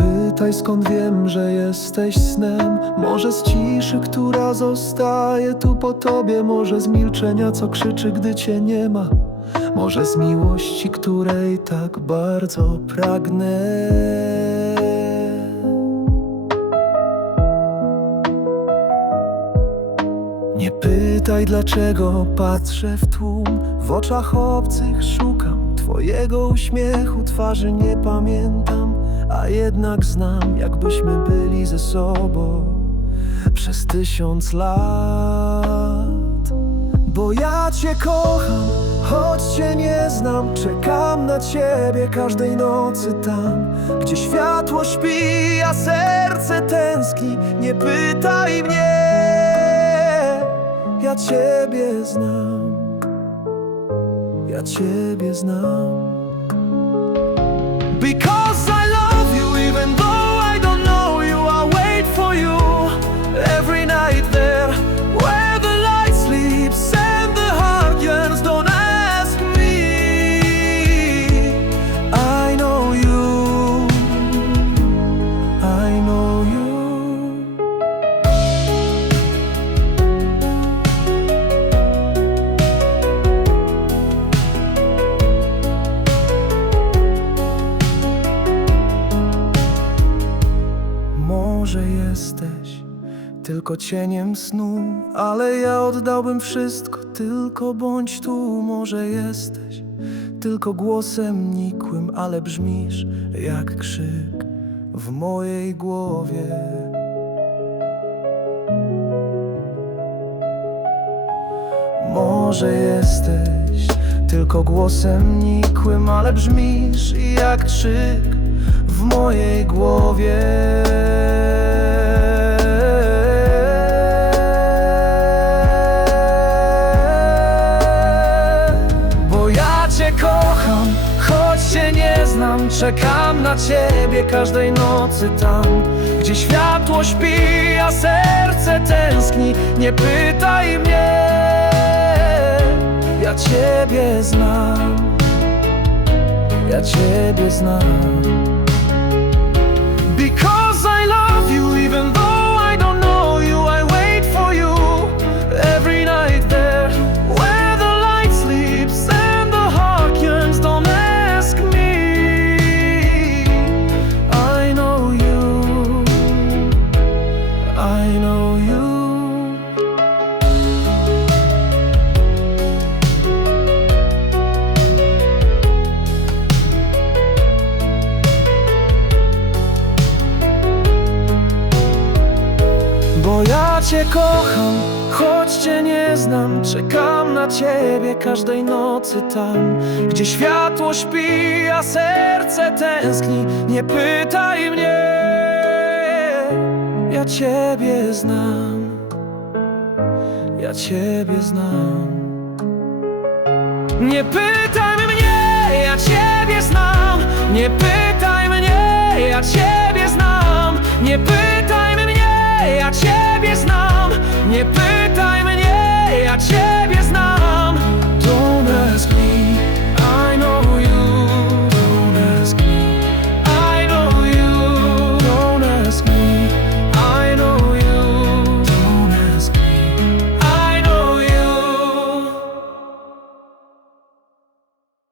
pytaj skąd wiem, że jesteś snem. Może z ciszy, która zostaje tu po tobie. Może z milczenia, co krzyczy, gdy cię nie ma. Może z miłości, której tak bardzo pragnę. Nie pytaj dlaczego patrzę w tłum. W oczach obcych szukam Twojego uśmiechu. Twarzy nie pamiętam A jednak znam jakbyśmy byli ze sobą Przez tysiąc lat. Bo ja Cię kocham Choć Cię nie znam Czekam na Ciebie każdej nocy tam Gdzie światło śpi, a serce tęskni Nie pytaj mnie. Ja Ciebie znam, ja Ciebie znam. Because tylko cieniem snu, ale ja oddałbym wszystko, tylko bądź tu. Może jesteś tylko głosem nikłym, ale brzmisz jak krzyk w mojej głowie. Może jesteś tylko głosem nikłym, ale brzmisz jak krzyk w mojej głowie. Czekam na Ciebie każdej nocy tam, gdzie światło śpi, a serce tęskni. Nie pytaj mnie, ja Ciebie znam, ja Ciebie znam. Bo ja Cię kocham, choć Cię nie znam. Czekam na Ciebie każdej nocy tam. Gdzie światło śpi, a serce tęskni. Nie pytaj mnie, ja Ciebie znam. Ja Ciebie znam. Nie pytaj mnie, ja Ciebie znam. Nie pytaj mnie, ja Ciebie